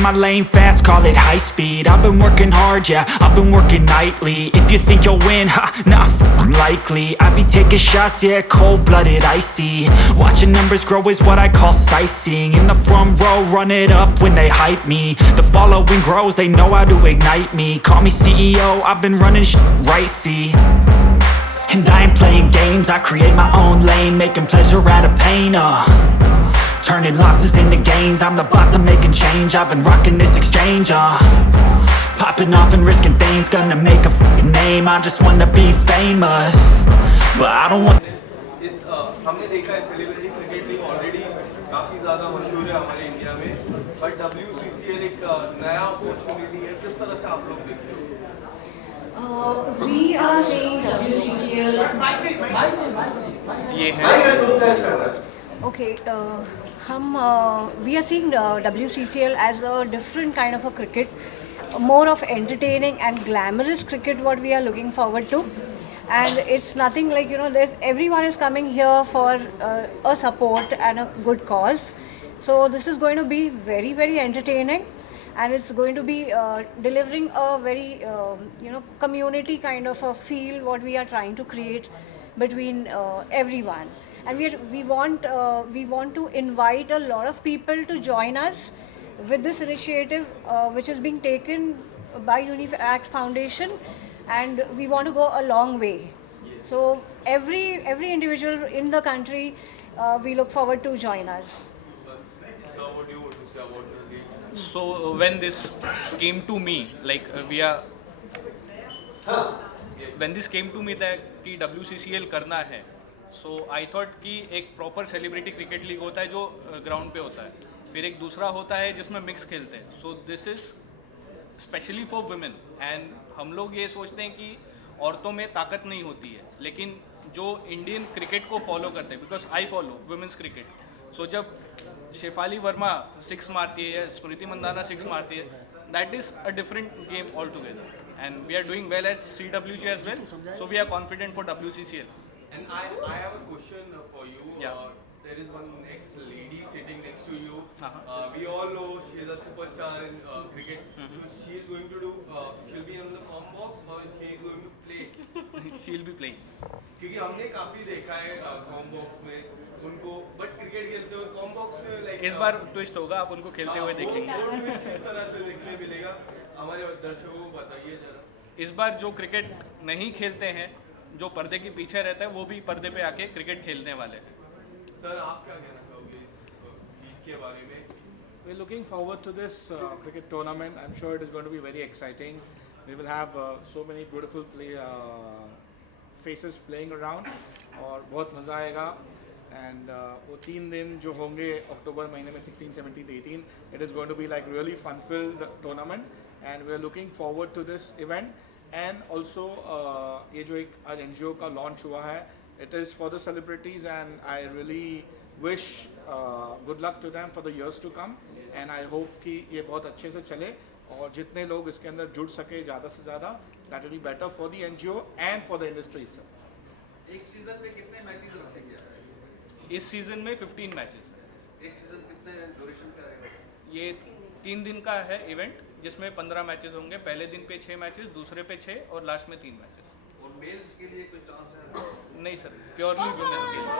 in my lane fast, call it high speed. I've been working hard, yeah, I've been working nightly. If you think you'll win, ha, nah, likely. I be taking shots, yeah, cold-blooded, icy. Watching numbers grow is what I call sightseeing. In the front row, run it up when they hype me. The following grows, they know how to ignite me. Call me CEO, I've been running right, see. And I ain't playing games, I create my own lane, making pleasure out of pain, turning losses into gains, I'm the boss, I'm making change. I've been rocking this exchange, popping off and risking things, gonna make a fucking name. I just wanna be famous, but I don't want इस हमने देखा है celebrity cricket league already काफ़ी ज़्यादा मशहूर है हमारे India में, बट WCCL एक नया अपॉर्चुनिटी है, किस तरह से आप लोग देखते हो? We are seeing WCCL. ये है Okay, we are seeing WCCL as a different kind of a cricket, more of entertaining and glamorous cricket. What we are looking forward to, and it's nothing like there's everyone is coming here for a support and a good cause. So this is going to be very very entertaining, and it's going to be delivering a very community kind of a feel what we are trying to create between everyone. And we want to invite a lot of people to join us with this initiative which is being taken by UniAct Foundation, and we want to go a long way. So every individual in the country, we look forward to join us. So what do you want to say about the league? So when this came to me, like when this came to me that कि WCCL करना है, so I thought कि एक proper celebrity cricket league होता है जो ground पे होता है, फिर एक दूसरा होता है जिसमें मिक्स खेलते हैं. So this is specially for women. And हम लोग ये सोचते हैं कि औरतों में ताकत नहीं होती है, लेकिन जो इंडियन क्रिकेट को फॉलो करते हैं, because I follow women's cricket. So जब शेफाली वर्मा 6 मारती है या स्मृति मंदाना 6 मारती है, that is a different game all together. And we are doing well at CWG as well, so we are confident for WCCL. And I have a question for you. Yeah. There is one next lady sitting next to you. Uh-huh. We all know she is a superstar in cricket. So she is going to do. She'll be on the form box or she is going to play. She'll be playing. क्योंकि हमने काफी देखा है com box में उनको, but cricket खेलते हुए com box में लाइक इस बार ट्विस्ट होगा, आप उनको खेलते हुए देखेंगे. वो ट्विस्ट किस तरह से देखने मिलेगा हमारे दर्शकों को बताइए जरा. इस बार जो क्रिकेट नहीं खेलते हैं, जो पर्दे के पीछे रहता है, वो भी पर्दे पे आके क्रिकेट खेलने वाले हैं. सर आप क्या कहना चाहोगे इस लीग के बारे में? We're looking forward to this cricket tournament. I'm sure it is going to be very exciting. We will have so many beautiful faces playing around और बहुत मज़ा आएगा. And वो 3 दिन जो होंगे अक्टूबर महीने में 16, 17, 18, it is going to be like really fun-filled tournament, and we are looking forward to this event. And also ये जो एक आज NGO का launch हुआ है, it is for the celebrities, and I really wish good luck to them for the years to come. And I hope कि ये बहुत अच्छे से चले और जितने लोग इसके अंदर जुड़ सके ज़्यादा से ज़्यादा, that will be better for the NGO and for the industry itself. एक सीजन में कितने मैचेस रखेंगे? इस सीजन में 15 मैचेस. एक सीजन कितने ड्यूरेशन का रहेगा? ये 3 दिन का है इवेंट, जिसमें 15 मैचेस होंगे. पहले दिन पे 6 मैचेस, दूसरे पे 6 और लास्ट में 3 मैचेस. और मेल्स के लिए कोई चांस है? नहीं सर, प्योरली वुमेन के लिए.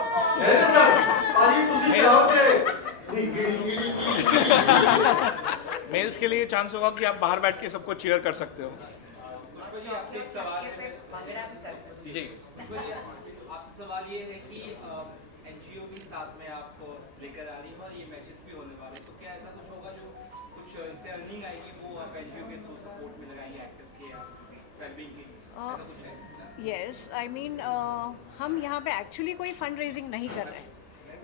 मेल्स के लिए चांस होगा कि आप बाहर बैठ के सबको चीयर कर सकते हो. आपसे एक सवाल है. जी, आपसे सवाल ये है कि NGO के साथ में आप लेकर आ रही हो और ये मैचेस भी होने वाले, तो क्या ऐसा कुछ होगा जो कुछ इससे अर्निंग आएगी वो आप NGO के थ्रू सपोर्ट में लगाएंगे एक्टर्स के या वेलबींग की, ऐसा कुछ है? Yes, I mean हम यहाँ पे एक्चुअली कोई फंड रेजिंग नहीं कर रहे हैं.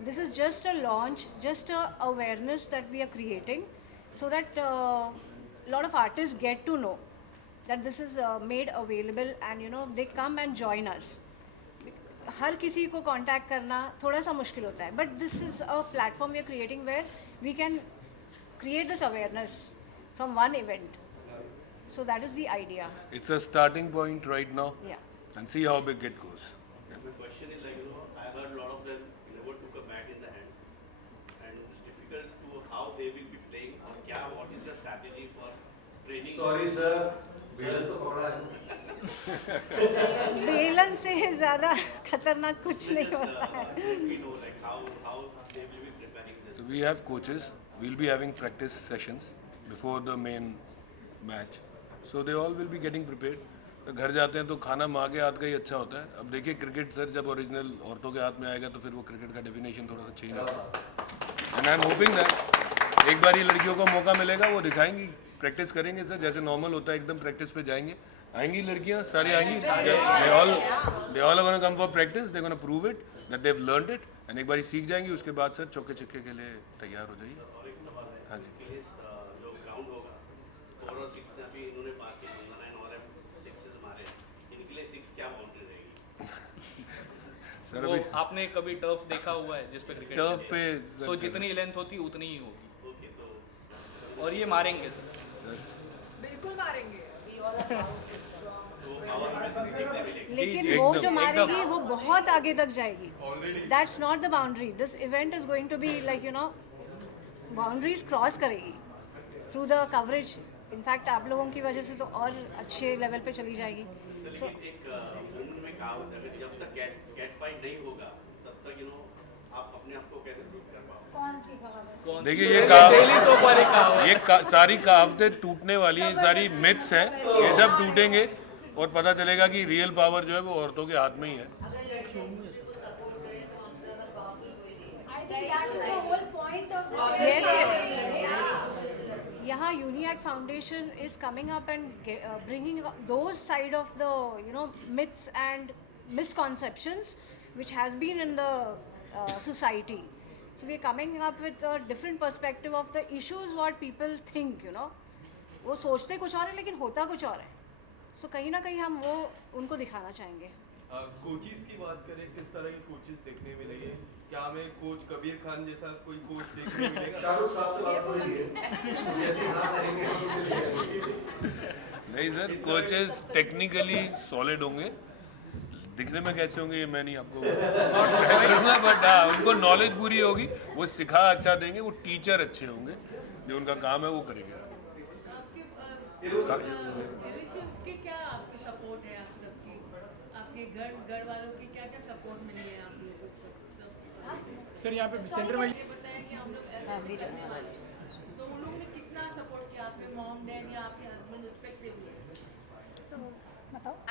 This is just a launch, just a awareness that we are creating, so that lot of artists get to know that this is made available, and they come and join us. हर किसी को contact करना थोड़ा सा मुश्किल होता है, but this is a platform we are creating where we can create this awareness from one event. So that is the idea. It's a starting point right now. Yeah. And see how big it goes. The question is like, I heard a lot of them never took a bat in the hand, and it's difficult to how they will be playing or what is the strategy training sorry sir, बेलन तो पकड़ा है। बेलन से ज़्यादा खतरनाक कुछ नहीं होता है. like how they will be preparing this? So we have coaches. We'll be having practice sessions before the main match. So they all will be getting prepared. घर जाते हैं तो खाना माँ के हाथ का ही अच्छा होता है. अब देखिए क्रिकेट सर जब ओरिजिनल औरतों के हाथ में आएगा तो फिर वो क्रिकेट का डेफिनेशन थोड़ा सा चेंज होगा. And I am hoping that एक बार ही लड़कियों को मौका मिलेगा, वो दिखाएंगी, प्रैक्टिस करेंगे सर जैसे नॉर्मल होता है एकदम प्रैक्टिस पे जाएंगे. आएंगी लड़कियाँ सारी आएंगी. they all are going to come for practice. They're going to prove it that they've learned it. and एक बार सीख जाएंगी उसके बाद सर चौके छक्के के लिए तैयार हो जाइए. हाँ जी. जो ग्राउंड होगा 4 और 6 में अभी इन्होंने बात की 9 और 6 मारे, इनके लिए 6 क्या बाउंड्री रहेगी? सर वो अभी आपने कभी टर्फ देखा हुआ है जिस पे क्रिकेट टर्फ पे सो जितनी लेंथ होती उतनी ही होगी. ओके, तो और ये मारेंगे सर. बिल्कुल मारेंगे. लेकिन जी, वो एकदम, जो मारेगी वो बहुत आगे तक जाएगी. That's not the boundary. This event is going to be like you know boundaries cross करेगी थ्रू द कवरेज. इनफैक्ट आप लोगों की वजह से तो और अच्छे लेवल पे चली जाएगी. सो एक वुमेन में कहावत है कि जब तक कैट फाइट नहीं होगा तब तक आप अपने आप को कैसे प्रूव कर पाओगे? देखिए ये सारी कहावतें टूटने वाली हैं, सारी मिथ्स हैं. ये सब टूटेंगे और पता चलेगा कि रियल पावर जो है वो औरतों के हाथ में ही है. यहाँ unique foundation is coming up and bringing those side of the you know myths and misconceptions which has been in the society. So we are coming up with a different perspective of the issues what people think, you know. वो सोचते कुछ और है लेकिन होता कुछ और है. So कहीं ना कहीं हम वो उनको दिखाना चाहेंगे. कोचेस की बात करें, किस तरह के कोचेस देखने मिलेंगे? क्या हमें कोच कबीर खान जैसा कोई कोच देखने मिलेगा? शाहरुख साहब से बात हो रही है जैसे हाँ करेंगे. नहीं सर, कोचेस टेक्निकली सॉलिड होंगे. दिखने में कैसे होंगे ये मैं नहीं आपको करूँगा, बट हाँ उनको नॉलेज पूरी होगी. वो सिखा अच्छा देंगे. वो टीचर अच्छे होंगे. जो उनका काम है वो करेंगे. की क्या आपकी सपोर्ट है? आप सबकी आपके घर वालों की क्या क्या सपोर्ट मिली है आप लोगों को? सर यहाँ पे सेंटर में ये बताया कि हम लोग ऐसे करने वाले हैं, तो उन लोगों ने कितना सपोर्ट किया आपके मॉम डैड या आपके husband respectively?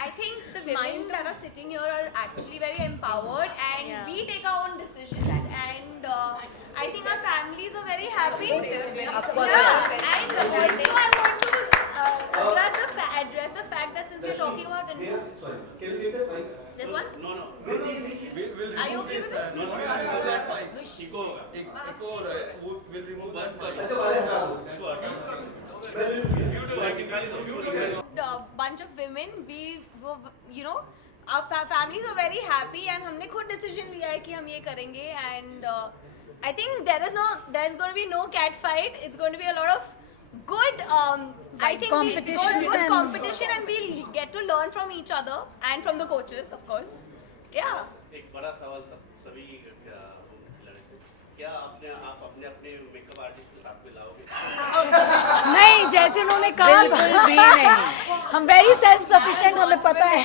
I think the women that are sitting here are actually very empowered, and we take our own decisions, and I think our families are very happy. Of course. Yeah. And also I want to address the fact that since we're talking about Sorry, can you take that? this one, No. are you okay with it? No. Echo होगा. Echo हो रहा है. वो will remove that mic. अच्छा वाले हटा दो. A bunch of women, we were, you know, our families are very happy, and हमने खुद decision लिया है कि हम ये करेंगे, and I think there's going to be no cat fight. It's going to be a lot of good I think good competition, and we'll get to learn from each other and from the coaches, of course. Yeah. एक बड़ा सवाल सभी लड़के, क्या आप अपने makeup artist के साथ में लाओगे? नहीं, जैसे उन्होंने कहा बिल्कुल भी नहीं. हम वेरी सेल्फ सफिशिएंट, हमें पता है.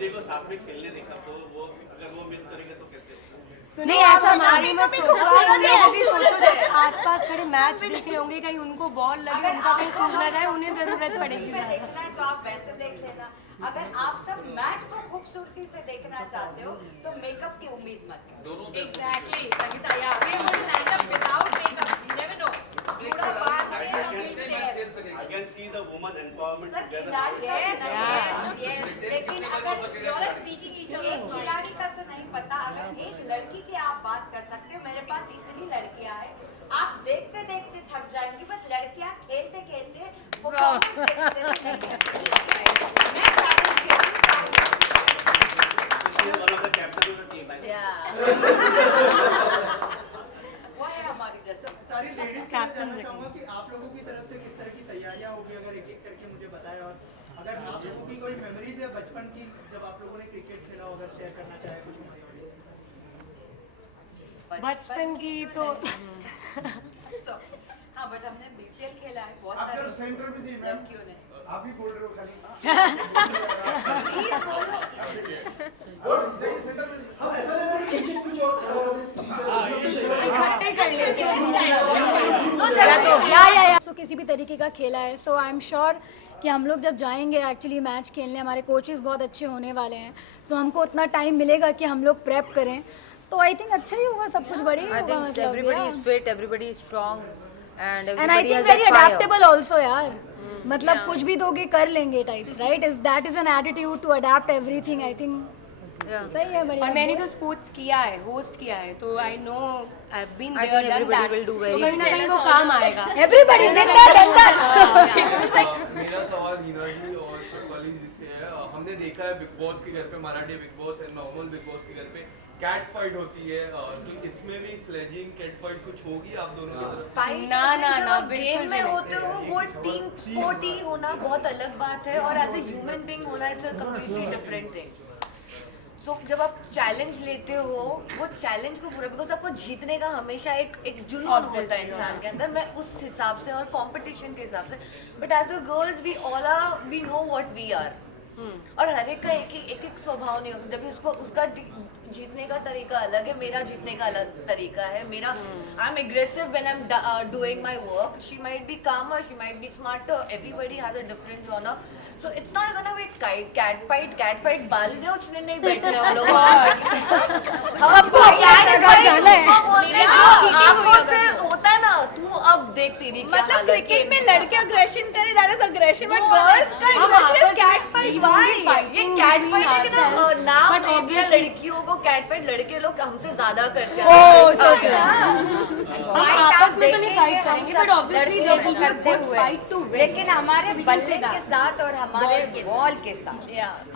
देखो साथ में खेलने देखा तो वो अगर वो मिस करेंगे तो कैसे? नहीं, ऐसा हमारी मत सोचो. आसपास खड़े मैच देख रहे होंगे, कहीं उनको बॉल लगे, उनका कहीं सूझ ना जाए, उन्हें जरूरत पड़ेगी. देखना है तो आप वैसे देख लेना. अगर आप सब मैच को खूबसूरती से देखना चाहते हो तो मेकअप की उम्मीद मत करो. Exactly. Sangeeta, yeah. We will land up without makeup. You never know. पूरा बाल में रंगीन है. I can see the woman empowerment sir together. Yes. लेकिन अगर You all are speaking each एक other's mind. खिलाड़ी का तो नहीं पता, अगर एक लड़की की आप बात कर सकते हो. मेरे पास इतनी लड़कियां हैं, आप देखते देखते थक जाएंगी, बट लड़कियां खेलते खेलते परफॉर्मेंस देखते मैं चैलेंज करती One of the captain of the team. वो है हमारी जैसे. सारी लेडीज से जानना चाहूँगा कि आप लोगों की तरफ से किस तरह की तैयारियां होगी, अगर एक एक करके मुझे बताएं. और अगर आप लोगों की कोई मेमोरीज है बचपन की जब आप लोगों ने क्रिकेट खेला, अगर शेयर करना चाहे कुछ हमारी ऑडियंस के साथ. बचपन की तो हाँ बट हमने BCL खेला है बहुत आप सारे सेंटर में जी मैम, लड़कियों ने। आप ही बोल रहे हो खाली। प्लीज बोलो। और जाइए सेंटर में। हम ऐसा लग रहा है पीछे कुछ और इकट्ठे कर लेते हैं। सो किसी भी तरीके का खेला है, सो आई एम श्योर कि हम लोग जब जाएंगे एक्चुअली मैच खेलने, हमारे कोचेस बहुत अच्छे होने वाले हैं, सो हमको उतना टाइम मिलेगा कि हम लोग प्रेप करें, तो आई थिंक अच्छा ही होगा, सब कुछ बढ़िया ही होगा। मतलब everybody is fit, everybody is strong, and and I everybody think has very that fire. Adaptable also यार, मतलब कुछ भी दोगे कर लेंगे types, right? If that is an attitude to adapt everything, I think सही है, बढ़िया। और मैंने तो स्पोर्ट्स किया है, होस्ट किया है, तो I know I have been I there, think done everybody that, will do very तो कहीं ना well. कहीं वो काम आएगा। Everybody been there done that. मेरा सवाल हीना जी और शेफाली जी से है। हमने देखा है बिग बॉस के घर पे, Marathi big boss and normal big boss के घर पे कैट फाइट होती है, तो इसमें भी स्लेजिंग कैट फाइट कुछ होगी आप दोनों की तरफ से? फाइट ना, ना, जब ना, आप बिल्कुल गेम में भी होते हो वो टीम स्पोर्ट ही होना बहुत अलग बात है, और एज ए ह्यूमन बीइंग होना it's a completely different thing. So जब आप चैलेंज लेते हो वो चैलेंज को पूरा, बिकॉज आपको जीतने का हमेशा एक जुनून होता है इंसान के अंदर, मैं उस हिसाब से और कंपटीशन के हिसाब से, but as a girls we all are, we know what we are, और हर एक का एक स्वभाव नहीं होता। जब उसको उसका जीतने का तरीका अलग है, मेरा जीतने का अलग तरीका है। मेरा I am aggressive when I am doing my work, she might be calmer, she might be smarter, everybody has a different genre, so it's not gonna be cat fight बाल नोचने नहीं बैठे हम लोग। सबको अपना घर जाना है। आपको से होता है ना, तू अब देख तेरी क्या मतलब हालत है। क्रिकेट में लड़के अग्रेशन करे, that is aggression, but girls का aggression is cat fight. Why? ये कैट फाइट है कि ना, नाम दे दिया लड़कियों को कैट फाइट, लड़के लोग हमसे ज्यादा करते हैं। ओह सो आपस में तो नहीं फाइट करेंगे, बट ऑब्वियसली दे विल करते हुए, फाइट टू विन। लेकिन हमारे बल्ले के साथ और हमारे बॉल के साथ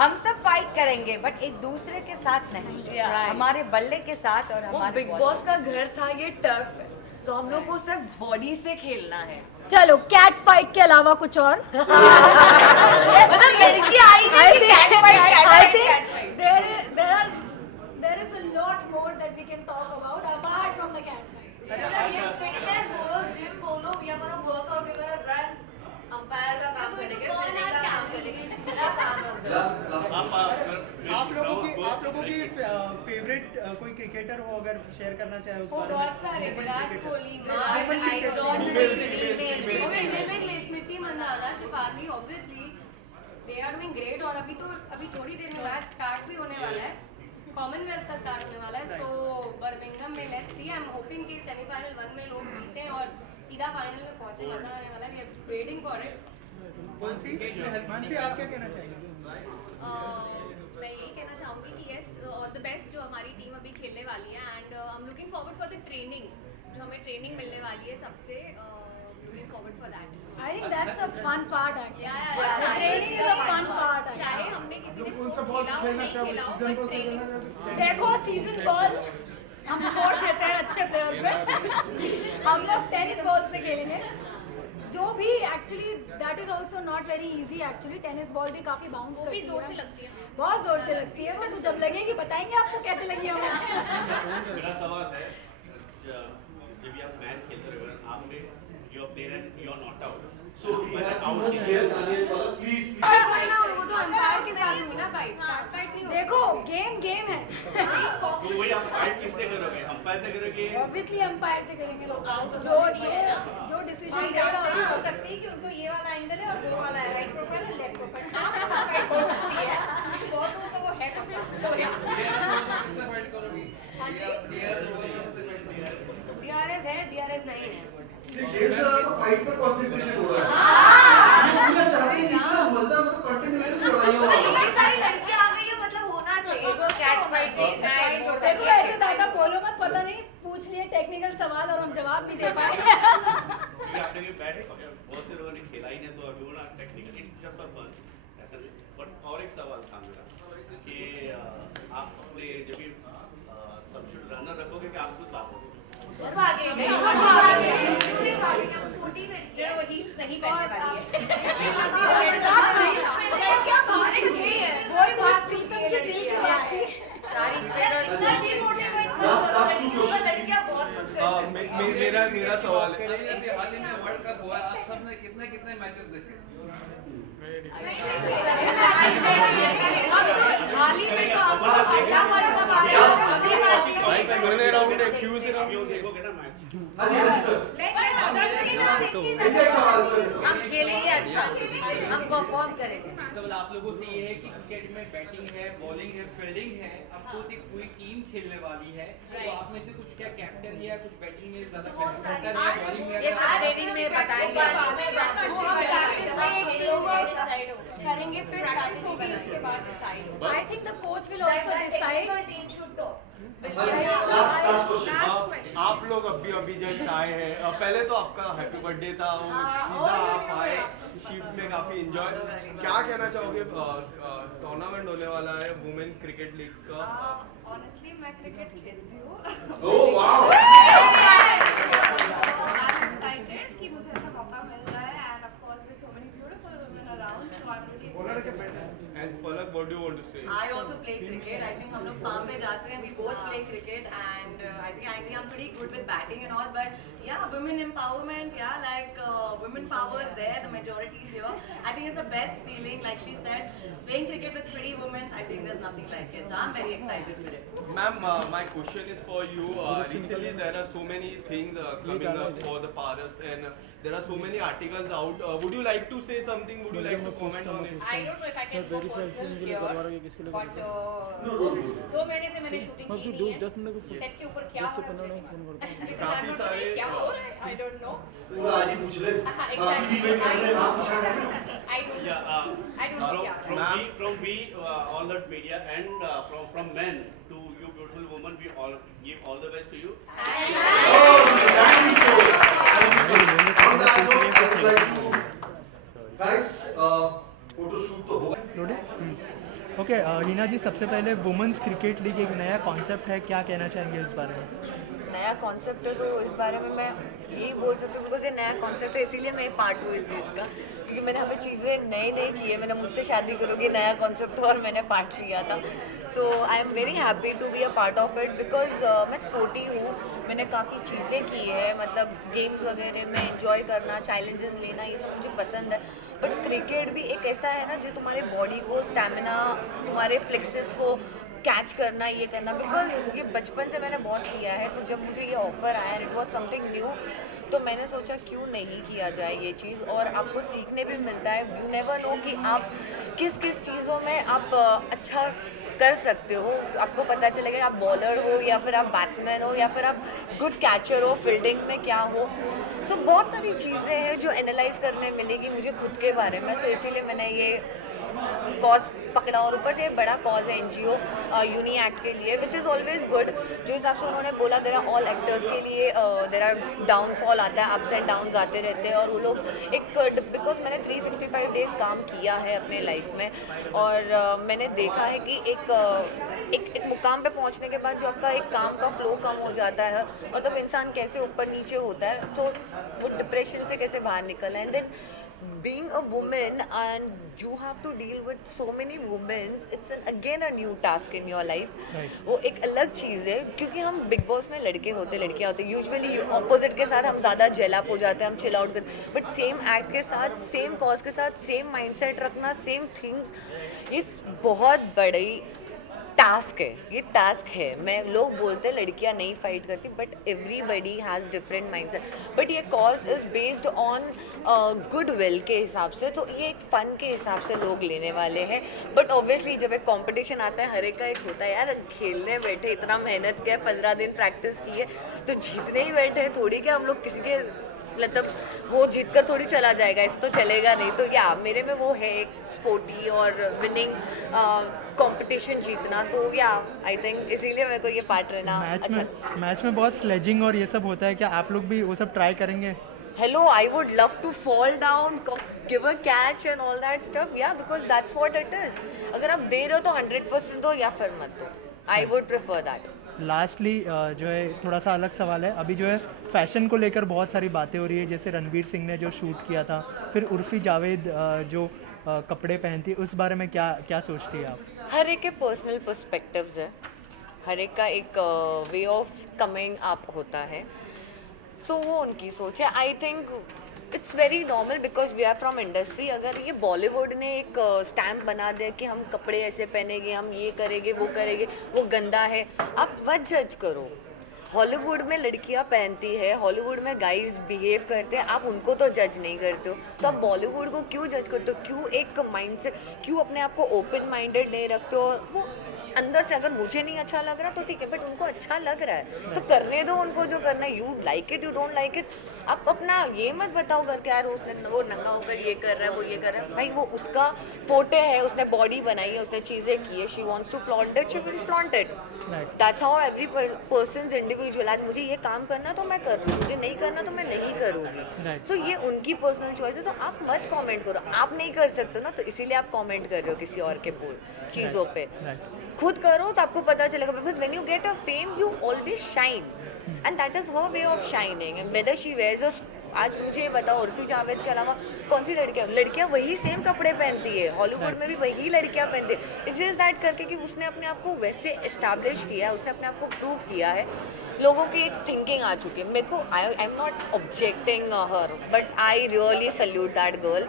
हम सब फाइट करेंगे, बट एक दूसरे के साथ नहीं। हमारे बल्ले के साथ और हमारे बिग बॉस का घर था, ये टर्फ है, तो हम लोग को सिर्फ बॉडी से खेलना है। चलो कैट फाइट के अलावा कुछ और मतलब लड़की आई नहीं, cat fight there is a lot more that we can talk about apart from the cat fight. Fitness बोलो, जिम बोलो, we are gonna work out, we are gonna run, umpire का काम करेंगे, फील्डिंग का काम करेंगे, मेरा काम है उधर। आप लोगों की फेवरेट कोई क्रिकेटर हो अगर शेयर करना चाहे उस बारे में? बहुत सारे, Virat Kohli, Smriti Mandhana, Shafali, obviously they are doing great. और अभी थोड़ी देर में मैच स्टार्ट भी होने वाला है, कॉमनवेल्थ का स्टार्ट होने वाला है, सो बर्मिंघम में let's see, I am hoping कि सेमीफाइनल 1 में लोग जीतें और सीधा फाइनल में पहुंचे, मजा आने वाला है, we are waiting for it. Mansi आप क्या कहना चाहेंगे? मैं यही कहना चाहूँगी कि यस, ऑल द बेस्ट जो हमारी टीम अभी खेलने वाली है, and I am looking forward for the training, जो हमें ट्रेनिंग मिलने वाली है सबसे, looking forward for that. I think that's a fun part actually. Yeah. Training is a fun part. चाहे हमने किसी ने स्पोर्ट खेला हो नहीं खेला हो, बट ट्रेनिंग देखो सीजन बॉल हम छोड़ देते हैं अच्छे प्लेयर पे, हम लोग टेनिस बॉल से खेलेंगे, जो भी actually that is also not very easy actually. Tennis ball भी काफी बाउंस करती है, जोर से लगती है, बहुत जोर से लगती है वो, तो जब लगेगी बताएंगे आपको कैसे लगी हमें। मेरा सवाल है, जब आप मैच खेलते रहे आपने your player and you are not out, so please वो तो अंपायर के साथ हुई ना फाइट, कैट फाइट नहीं होगी। देखो गेम है, वही आप फाइट किससे करोगे, अंपायर से करोगे? ऑब्वियसली अंपायर से करेंगे, जो डिसीजन फाइट देगा आपसे हो सकती है कि उनको ये वाला एंगल है और वो वाला है, राइट प्रोफाइल और लेफ्ट प्रोफाइल, फाइट हो सकती है, बहुत लोगों का वो है प्रोफाइल। सो या DRS है, DRS नहीं है। ये गेम से ज्यादा तो फाइट पर कंसंट्रेशन हो रहा है। मुझे चाहते हैं इतना मजेदार मतलब कंटेंट मेरे को लड़ाई हो रही है। इतनी सारी लड़कियां आ गई है, मतलब होना चाहिए कैट फाइट देखना है। देखो ऐसे दादा बोलो मत, पता नहीं पूछ लिए टेक्निकल सवाल और हम जवाब नहीं दे पाए। आपने भी बैठ बहुत से लोगों ने खेला ही नहीं, तो अभी वो ना technical it's just for fun ऐसा नहीं। बट और एक सवाल था मेरा कि आप अपने जब भी सबशूट रनर रखोगे कि आप खुद भागोगे? नहीं पहनने वाली है। लड़कियां बहुत कुछ कर सकती हैं। मेरा सवाल है अभी हाल ही में वर्ल्ड कप हुआ, आप सबने कितने कितने मैचेस देखे? हाल ही में अच्छा वर्ल्ड कप आ रहा है, मैंने राउंड एक्यूज देखोगे ना मैच? हम खेलेंगे अच्छा, हम परफॉर्म करेंगे। सवाल आप लोगों से ये है कि क्रिकेट में बैटिंग है, बॉलिंग है, फील्डिंग है, ऑफ कोर्स एक पूरी टीम खेलने वाली है, तो आप में से कुछ क्या कैप्टन है या कुछ बैटिंग में ज्यादा बेहतर है, बॉलिंग में? ये सब ट्रेनिंग में बताएंगे, करेंगे फिर प्रैक्टिस होगी उसके बाद डिसाइड होगा। I think the coach will also decide. आप लोग अभी जस्ट आए हैं, पहले तो आपका हैप्पी बर्थडे था, वो सीधा आप आए शिफ्ट में, काफी एंजॉय, क्या कहना चाहोगे? टूर्नामेंट होने वाला है वुमेन क्रिकेट लीग का। ऑनेस्टली मैं क्रिकेट खेलती हूँ। ओह वाओ, एक्साइटेड कि मुझे ऐसा मौका मिल रहा है end of course with so many beautiful women around, so I am really excited. And Palak, what do you want to say? I also play cricket. I think हम लोग farm में जाते हैं. We both play cricket, and I think I'm pretty good with batting and all. But yeah, women empowerment, yeah, like women power is there. The majority is here. I think it's the best feeling. Like she said, playing cricket with pretty women, I think there's nothing like it. So I'm very excited with it. Ma'am, my question is for you. Recently, there are so many things coming up for the Paras, and there are so many articles out. Would you like to say something? Would you like to comment on it? I don't know if I can go personal here, but 2 महीने से मैंने shooting की नहीं है। Set के ऊपर क्या हो रहा है? काफी सारे क्या हो रहा है? I don't know. तू आज ही पूछ ले। Exactly. I don't know क्या हो रहा है। From we all the media and from men to you beautiful woman, we all give all the best to you. On that note, I would like to, guys, photo shoot तो हो okay, हीना जी, सबसे पहले women's cricket league एक नया concept है, क्या कहना चाहेंगे इस बारे में? नया कॉन्सेप्ट है तो इस बारे में मैं यही बोल सकती हूँ, बिकॉज ये नया कॉन्सेप्ट है, इसीलिए मैं पार्ट हूँ इस चीज़ का, क्योंकि मैंने हमें चीज़ें नई की है। मैंने मुझसे शादी करोगी नया कॉन्सेप्ट था और मैंने पार्ट लिया था। So I am very happy to be a part of it, because मैं स्पोर्टी हूँ, मैंने काफ़ी चीज़ें की है, मतलब गेम्स वगैरह में एंजॉय करना, चैलेंजेस लेना, ये सब मुझे पसंद है। बट क्रिकेट भी एक ऐसा है ना जो तुम्हारे बॉडी को, स्टैमिना, तुम्हारे फ्लेक्सेस को कैच करना, ये करना, बिकॉज ये बचपन से मैंने बहुत किया है। तो जब मुझे ये ऑफ़र आया, इट वॉज समथिंग न्यू, तो मैंने सोचा क्यों नहीं किया जाए ये चीज़, और आपको सीखने भी मिलता है। यू नेवर नो कि आप किस किस चीज़ों में आप अच्छा कर सकते हो, आपको पता चलेगा आप बॉलर हो या फिर आप बैट्समैन हो या फिर आप गुड कैचर हो, फील्डिंग में क्या हो। सो बहुत सारी चीज़ें हैं जो एनालाइज करने मिलेगी मुझे खुद के बारे में। सो इसीलिए मैंने ये कॉज पकड़ा, और ऊपर से बड़ा कॉज है NGO यूनी एक्ट के लिए, विच इज़ ऑलवेज गुड। जो हिसाब से उन्होंने बोला, देर आर ऑल एक्टर्स के लिए देर आर डाउनफॉल आता है, अप्स एंड डाउन्स आते रहते हैं, और वो लोग एक, बिकॉज मैंने 365 डेज़ काम किया है अपने लाइफ में, और मैंने देखा है कि एक मुकाम पे पहुंचने के बाद जो आपका एक काम का फ्लो कम हो जाता है, और तब इंसान कैसे ऊपर नीचे होता है, तो वो डिप्रेशन से कैसे बाहर निकलना है। And then being a woman and you have to deal with so many women, it's again a new task in your life. वो एक अलग चीज़ है, क्योंकि हम बिग बॉस में लड़के होते लड़कियाँ होते, यूजुअली ऑपोजिट के साथ हम ज़्यादा जेल अप हो जाते हैं, हम चिल आउट करते, बट सेम एक्ट के साथ, सेम कॉज के साथ, सेम माइंडसेट रखना, सेम थिंग्स, ये बहुत बड़ी टास्क है, ये टास्क है। मैं लोग बोलते हैं लड़कियां नहीं फाइट करती, but everybody has different mindset, but ये cause is based on goodwill के हिसाब से, तो ये एक फ़न के हिसाब से लोग लेने वाले हैं। बट ऑब्वियसली जब एक कंपटीशन आता है, हर एक का एक होता है, यार खेलने बैठे, इतना मेहनत किया, 15 दिन प्रैक्टिस की है, तो जीतने ही बैठे हैं, थोड़ी क्या हम लोग किसी के, मतलब वो जीत कर थोड़ी चला जाएगा, ऐसे तो चलेगा नहीं। तो या मेरे में वो है एक स्पोर्टी और विनिंग कंपटीशन जीतना, तो या आई थिंक इसीलिए मेरे को ये पार्ट लेना मैच में बहुत स्लेजिंग और ये सब होता है, क्या आप लोग भी वो सब ट्राई करेंगे? Hello, I would love to fall down, give a catch and all that stuff, yeah, because that's what it is. अगर आप दे रहे हो तो 100% दो या फिर मत दो, I would prefer that. Lastly जो है थोड़ा सा अलग सवाल है, अभी जो है फैशन को लेकर बहुत सारी बातें हो रही है, जैसे रणवीर सिंह ने जो शूट किया था, फिर उर्फी जावेद जो कपड़े पहनती, उस बारे में क्या सोचती है आप? हर एक के पर्सनल पर्सपेक्टिव्स है, हर एक का एक वे ऑफ कमिंग अप होता है। सो वो उनकी सोच है. I think it's very normal because we are from industry. अगर ये बॉलीवुड ने एक स्टैम्प बना दिया कि हम कपड़े ऐसे पहनेंगे, हम ये करेंगे, वो गंदा है, आप मत जज करो. हॉलीवुड में लड़कियां पहनती है, हॉलीवुड में गाइज बिहेव करते हैं, आप उनको तो जज नहीं करते हो, तो आप बॉलीवुड को क्यों जज करते हो? क्यों एक माइंड से, क्यों अपने आप को ओपन माइंडेड नहीं रखते हो? वो अंदर से अगर मुझे नहीं अच्छा लग रहा तो ठीक है, बट उनको अच्छा लग रहा है तो करने दो उनको जो करना है. You like it, you don't like it, आप अपना ये मत बताओ करके यार उसने वो नंगा होकर ये कर रहा है, वो ये कर रहा है. भाई वो उसका फोटे है, उसने बॉडी बनाई है, उसने चीज़ें की है, she wants to flaunt it, she will flaunt it. That's how every person's individual. आज मुझे ये काम करना तो मैं करूँ, मुझे नहीं करना तो मैं नहीं करूँगी. सो ये उनकी पर्सनल चॉइस है, तो आप मत कमेंट करो. आप नहीं कर सकते ना, तो इसीलिए आप कमेंट कर रहे हो किसी और के चीज़ों पे. खुद करो तो आपको पता चलेगा. Because when you get a fame you always shine, and that is her way of shining. And whether she wears a, आज मुझे ये बताओ उर्फी जावेद के अलावा कौन सी लड़कियां वही सेम कपड़े पहनती है. हॉलीवुड में भी वही लड़कियां पहनती है. इट्स जस्ट दैट करके कि उसने अपने आप को वैसे एस्टैब्लिश किया है, उसने अपने आप को प्रूव किया है. लोगों की एक थिंकिंग आ चुकी है. मेरे को I am not objecting her, but I really salute that girl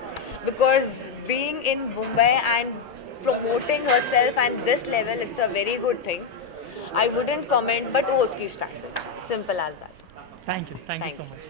because being in Mumbai and promoting herself and this level, it's a very good thing. I wouldn't comment, but वो उसकी strategy. Simple as that. Thank you so much.